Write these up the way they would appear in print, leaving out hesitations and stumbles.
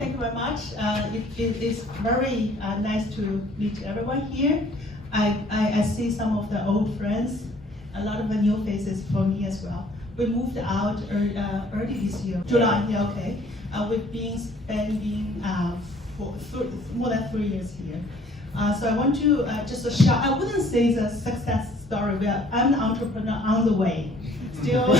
Thank you very much. It is very nice to meet everyone here. I see some of the old friends, a lot of the new faces for me as well. We moved out early this year, July, yeah, okay. We've been spending for more than 3 years here. So I want to just share, I wouldn't say it's a success story, I'm an entrepreneur on the way, still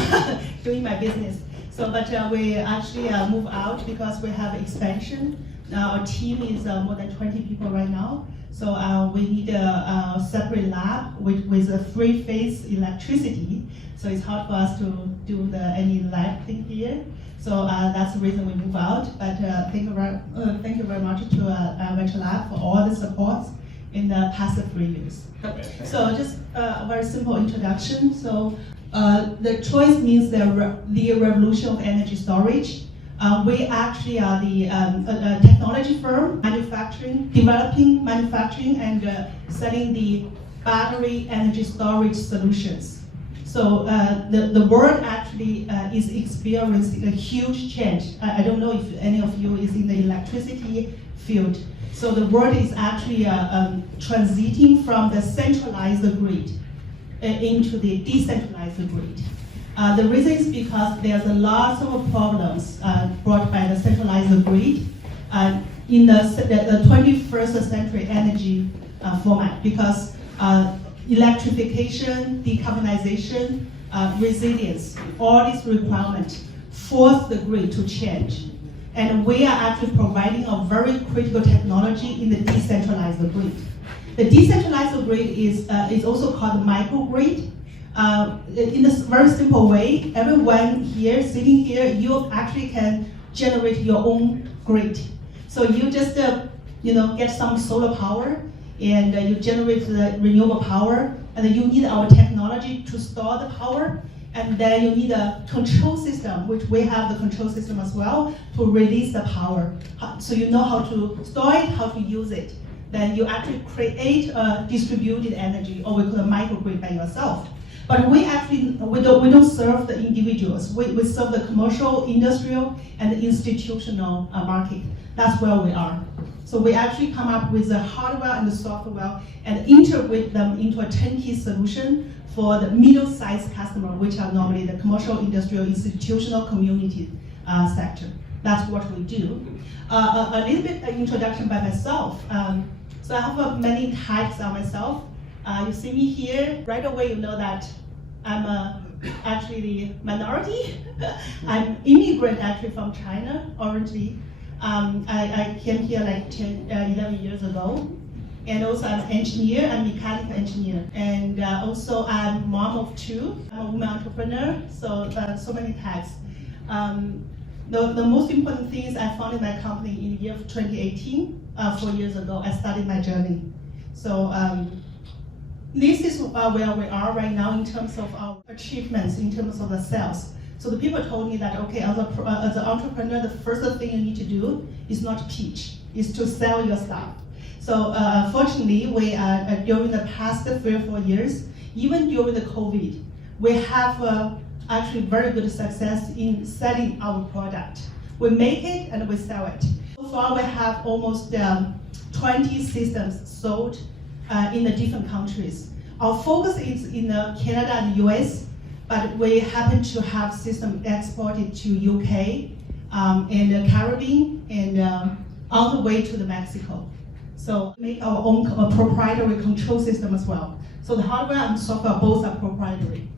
doing my business. So, but we actually move out because we have expansion. Our team is more than 20 people right now. So we need a separate lab with a three-phase electricity. So it's hard for us to do any lab thing here. So that's the reason we move out. But thank you very much to ventureLab for all the support in the past 3 years. So just a very simple introduction. So the TROES means the revolution of energy storage. We actually are the technology firm developing, manufacturing, and selling the battery energy storage solutions. So the world actually is experiencing a huge change. I don't know if any of you is in the electricity field. So the world is actually transiting from the centralized grid into the decentralized grid. The reason is because there's a lot of problems brought by the centralized grid in the 21st century energy format, because electrification, decarbonization, resilience, all these requirements force the grid to change. And we are actually providing a very critical technology in the decentralized grid. The decentralized grid is also called microgrid. In a very simple way, everyone here, sitting here, you actually can generate your own grid. So you just get some solar power, and you generate the renewable power, and then you need our technology to store the power, and then you need a control system, which we have the control system as well, to release the power. So you know how to store it, how to use it. Then you actually create a distributed energy, or we call a microgrid by yourself. But we don't serve the individuals. We serve the commercial, industrial, and the institutional market. That's where we are. So we actually come up with the hardware and the software and integrate them into a turnkey solution for the middle-sized customer, which are normally the commercial, industrial, institutional, community sector. That's what we do. A little bit of introduction by myself. So I have many types of myself. You see me here, right away you know that I'm actually the minority. I'm immigrant actually from China originally. I came here like 11 years ago. And also I'm an engineer, I'm a mechanical engineer. And also I'm mom of 2. I'm a woman entrepreneur, so so many types. The most important thing is I founded my company in the year of 2018, 4 years ago. I started my journey. So this is where we are right now in terms of our achievements, in terms of the sales. So the people told me that, okay, as an entrepreneur, the first thing you need to do is not pitch, is to sell your stuff. So fortunately, we during the past 3 or 4 years, even during the COVID, we have actually very good success in selling our product. We make it and we sell it. So far, we have almost 20 systems sold in the different countries. Our focus is in Canada and the US, but we happen to have systems exported to UK and the Caribbean and all the way to the Mexico. So we make our own proprietary control system as well. So the hardware and software both are proprietary.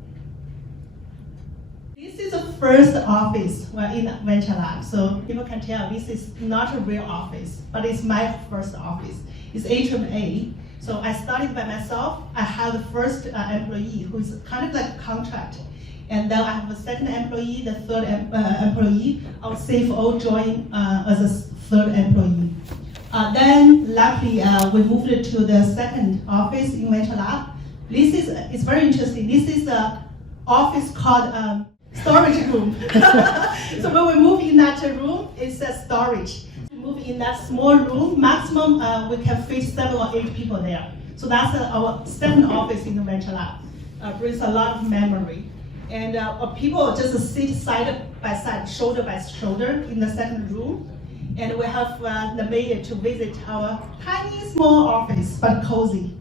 This is the first office in ventureLab. So people can tell this is not a real office, but it's my first office. It's Atrium A. So I started by myself. I had the first employee who is kind of like a contract. And then I have a second employee, the third employee. Our CFO joined as a third employee. Then luckily we moved to the second office in ventureLab. It's very interesting. This is an office called storage room. So when we move in that room, it says storage. Move in that small room, maximum we can fit 7 or 8 people there. So that's our second office in the ventureLab. Brings a lot of memory. And people just sit side by side, shoulder by shoulder in the second room. And we have the mayor to visit our tiny small office, but cozy.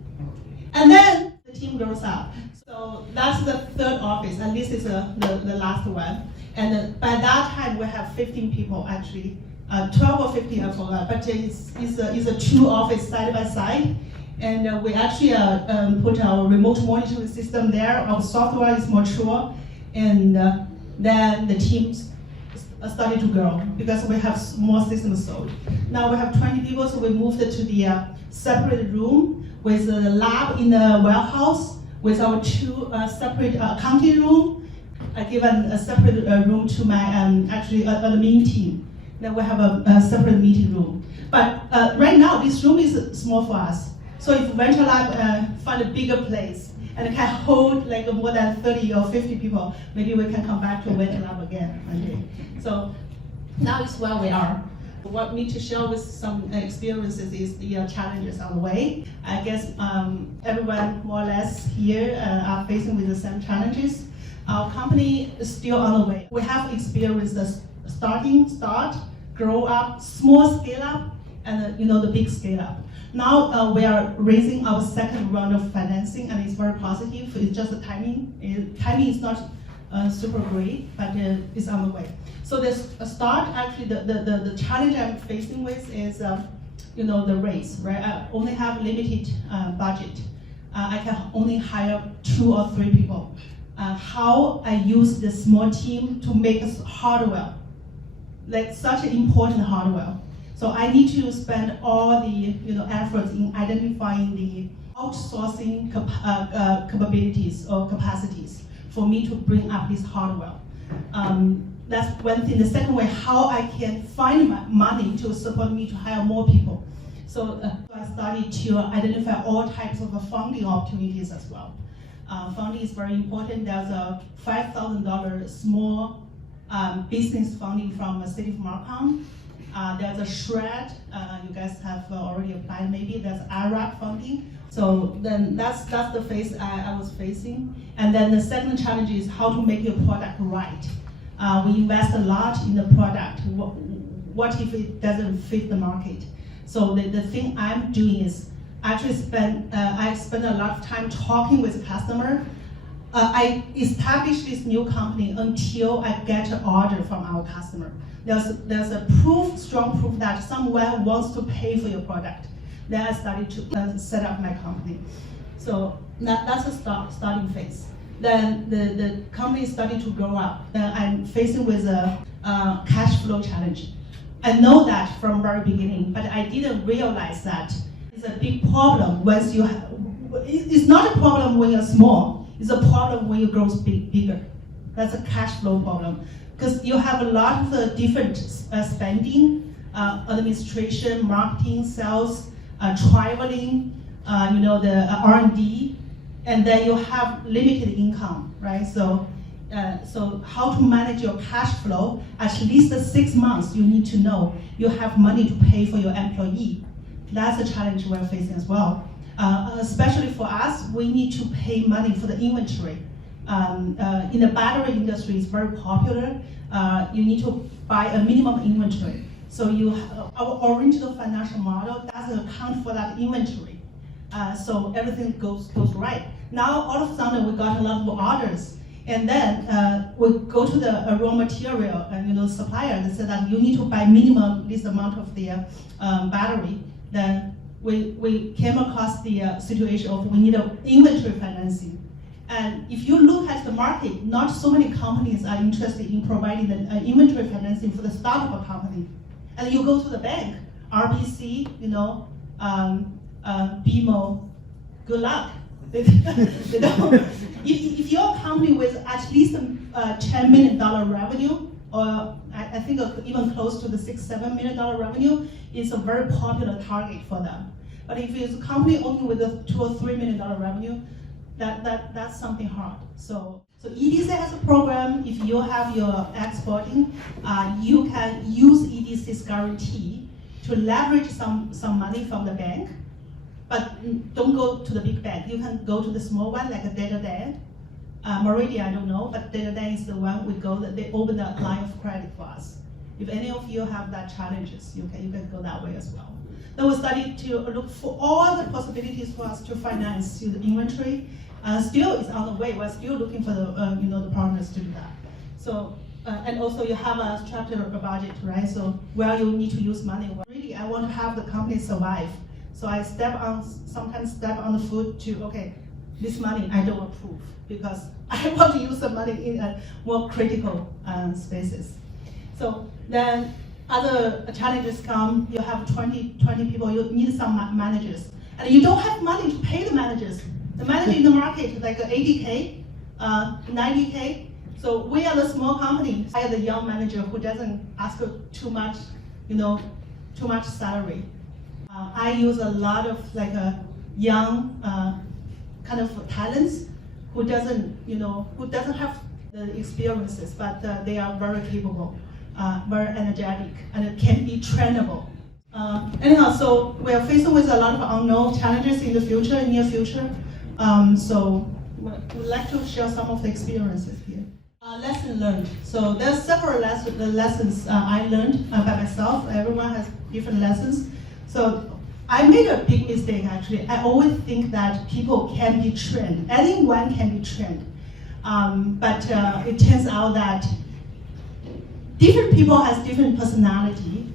And then the team grows up. So that's the third office, and this is the last one. And by that time, we have 15 people actually, 12 or 15, I forgot, but it's a two office side by side. And we actually put our remote monitoring system there. Our software is mature, and then the teams started to grow because we have more systems sold. Now we have 20 people, so we moved to the separate room with the lab in the warehouse, with our two separate accounting room. I given a separate room to my actually admin team. Then we have a separate meeting room. But right now, this room is small for us. So if ventureLab find a bigger place and can hold like more than 30 or 50 people, maybe we can come back to ventureLab again one day. So now is where we are. What we need to share with some experiences is the challenges on the way. I guess everyone more or less here are facing with the same challenges. Our company is still on the way. We have experienced the start, grow up, small scale up, and the big scale up. Now we are raising our second round of financing, and it's very positive. It's just the timing. Timing is not super great, but it's on the way. So the start, actually, the challenge I'm facing with is, the raise, right? I only have limited budget. I can only hire 2 or 3 people. How I use the small team to make hardware, like such an important hardware. So I need to spend all the efforts in identifying the outsourcing capabilities or capacities for me to bring up this hardware. That's one thing. The second way, how I can find money to support me to hire more people. So I started to identify all types of funding opportunities as well. Funding is very important. There's a $5,000 small business funding from the city of Markham. There's a SHRED, you guys have already applied maybe. There's IRAP funding. So then that's the phase I was facing. And then the second challenge is how to make your product right. We invest a lot in the product. What if it doesn't fit the market? So the thing I'm doing is actually I spend a lot of time talking with the customer. I establish this new company until I get an order from our customer. There's a strong proof that someone wants to pay for your product. Then I started to set up my company. So that's a starting phase. Then the company started to grow up. Then I'm facing with a cash flow challenge. I know that from very beginning, but I didn't realize that it's a big problem once you have. It's not a problem when you're small. It's a problem when you grow bigger. That's a cash flow problem. Because you have a lot of the different spending, administration, marketing, sales, traveling, the R&D, and then you have limited income, right? So how to manage your cash flow, at least 6 months you need to know you have money to pay for your employee. That's a challenge we're facing as well. Especially for us, we need to pay money for the inventory. In the battery industry, it's very popular. You need to buy a minimum inventory. So our original financial model doesn't account for that inventory. So everything goes right. Now all of a sudden we got a lot of orders, and then we go to the raw material and supplier and say that you need to buy minimum this amount of the battery. Then we came across the situation of we need an inventory financing. And if you look at the market, not so many companies are interested in providing the inventory financing for the start of a company. And you go to the bank, RBC, BMO, good luck. If you're a company with at least $10 million revenue, or I think even close to the $6-7 million revenue, it's a very popular target for them. But if it's a company only with a $2 or $3 million revenue, that's something hard. So EDC has a program. If you have your exporting, you can use EDC's guarantee to leverage some money from the bank, but don't go to the big bank. You can go to the small one, like a Data. Meridian, I don't know, but Data is the one we go that they open the line of credit for us. If any of you have that challenges, you can go that way as well. Then we started to look for all the possibilities for us to finance the inventory. Still is on the way. We're still looking for the the partners to do that. So and also you have a structured budget, right? So where you need to use money. Really, I want to have the company survive. So I sometimes step on the foot to, okay, this money I don't approve because I want to use the money in more critical spaces. So then other challenges come. You have 20 people. You need some managers, and you don't have money to pay the managers. The manager in the market is like 80K, 90K. So we are the small company. I am the young manager who doesn't ask for too much, too much salary. I use a lot of like a young kind of talents who doesn't have the experiences, but they are very capable, very energetic, and it can be trainable. Anyhow, so we are facing with a lot of unknown challenges in the future, near future. So we'd like to share some of the experiences here. Lesson learned. So there's several lessons I learned by myself. Everyone has different lessons. So I made a big mistake actually. I always think that people can be trained. Anyone can be trained. But it turns out that different people has different personality.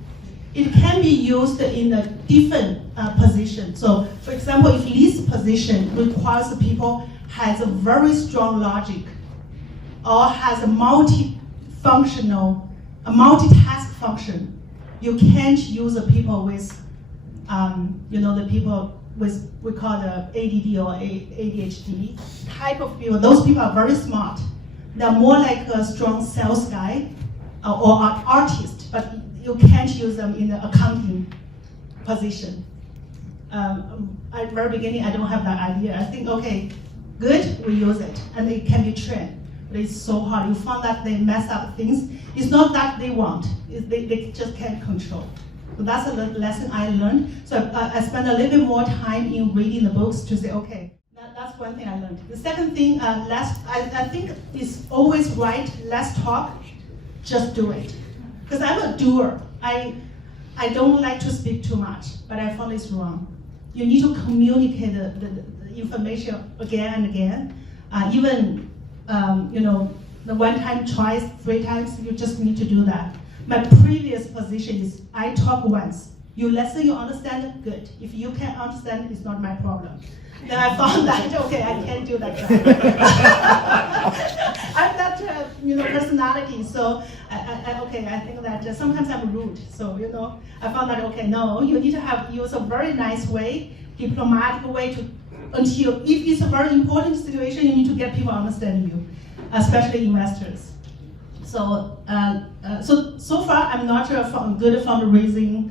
It can be used in a different position. So for example, if this position requires the people has a very strong logic or has a multi-functional, a multitask function, you can't use the people with, the people with, we call the ADD or ADHD type of people. Those people are very smart. They're more like a strong sales guy or an artist, but you can't use them in the accounting position. At the very beginning, I don't have that idea. I think, okay, good, we use it, and it can be trained. But it's so hard. You found that they mess up things. It's not that they want, they just can't control. So that's a lesson I learned. So I spent a little bit more time in reading the books to say, okay, that's one thing I learned. The second thing, I think is always right, less talk, just do it. Because I'm a doer. I don't like to speak too much, but I found it's wrong. You need to communicate the information again and again. Even, the one time, twice, 3 times, you just need to do that. My previous position is I talk once. You listen, you understand, good. If you can't understand, it's not my problem. Then I found that, okay, I can't do that job. I'm that personality, so I think that sometimes I'm rude. So I found that no, you need to use a very nice way, diplomatic way until if it's a very important situation, you need to get people understand you, especially investors. So so far I'm not a good fundraising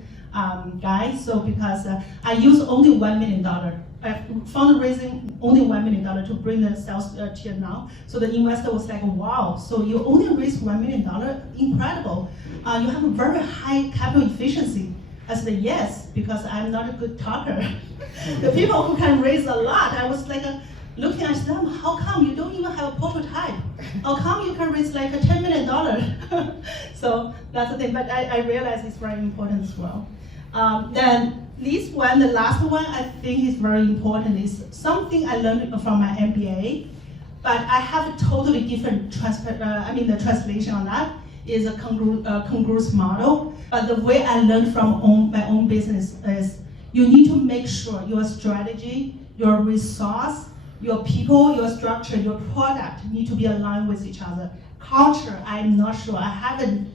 guy. So because I use only $1 million. Fundraising only $1 million to bring the sales tier now. So the investor was like, wow, so you only raised $1 million? Incredible. You have a very high capital efficiency. I said, yes, because I'm not a good talker. The people who can raise a lot, I was like looking at them, how come you don't even have a prototype? How come you can raise like a $10 million? So that's the thing, but I realize it's very important as well. Then this one, the last one, I think is very important. Is something I learned from my MBA, but I have a totally different the translation on that is a congruous model. But the way I learned from my own business is you need to make sure your strategy, your resource, your people, your structure, your product need to be aligned with each other. Culture, I'm not sure. I haven't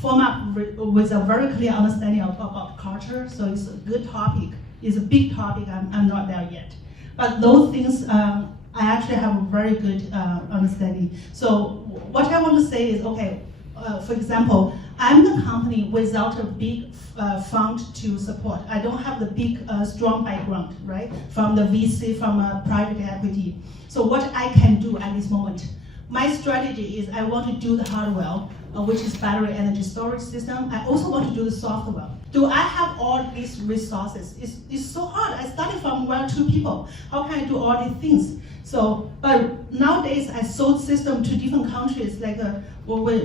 formed up with a very clear understanding about culture, so it's a good topic. It's a big topic, I'm not there yet. But those things, I actually have a very good understanding. So what I want to say is, okay, for example, I'm the company without a big fund to support. I don't have the big, strong background, right? From the VC, from private equity. So what I can do at this moment, my strategy is I want to do the hardware, which is battery energy storage system. I also want to do the software. Do I have all these resources? It's so hard. I started from 1 or 2 people. How can I do all these things? So, but nowadays I sold system to different countries. Like,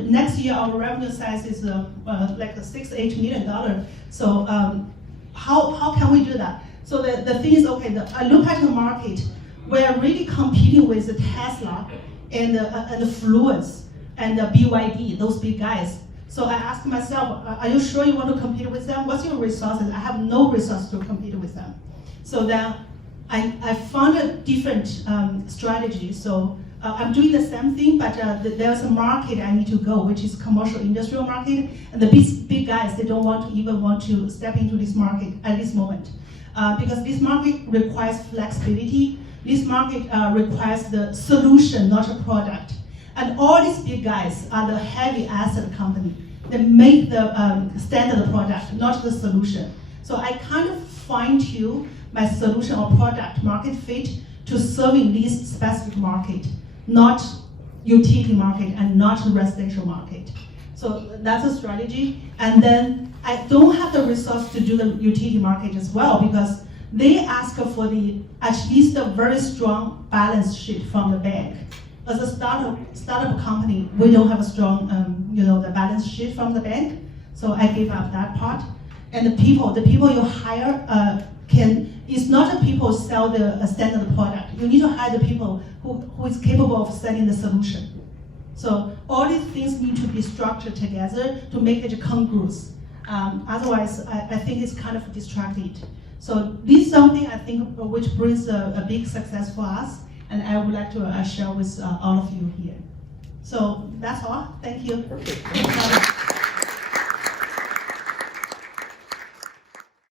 next year our revenue size is like $6-8 million. So, how can we do that? So the thing is, okay, I look at the market. We're really competing with the Tesla and the Fluence and the BYD, those big guys. So I asked myself, are you sure you want to compete with them? What's your resources? I have no resources to compete with them. So then I found a different strategy. So I'm doing the same thing, but there's a market I need to go, which is commercial industrial market. And the big guys, they don't even want to step into this market at this moment. Because this market requires flexibility. This market requires the solution, not a product. And all these big guys are the heavy asset company. They make the standard product, not the solution. So I kind of fine-tune my solution or product market fit to serving this specific market, not utility market and not the residential market. So that's a strategy. And then I don't have the resource to do the utility market as well, because they ask for at least a very strong balance sheet from the bank. As a startup company, we don't have a strong, the balance sheet from the bank. So I gave up that part. And the people you hire it's not the people who sell the standard product. You need to hire the people who is capable of selling the solution. So all these things need to be structured together to make it congruous. Otherwise, I think it's kind of distracted. So this is something I think which brings a big success for us, and I would like to share with all of you here. So that's all. Thank you. Perfect.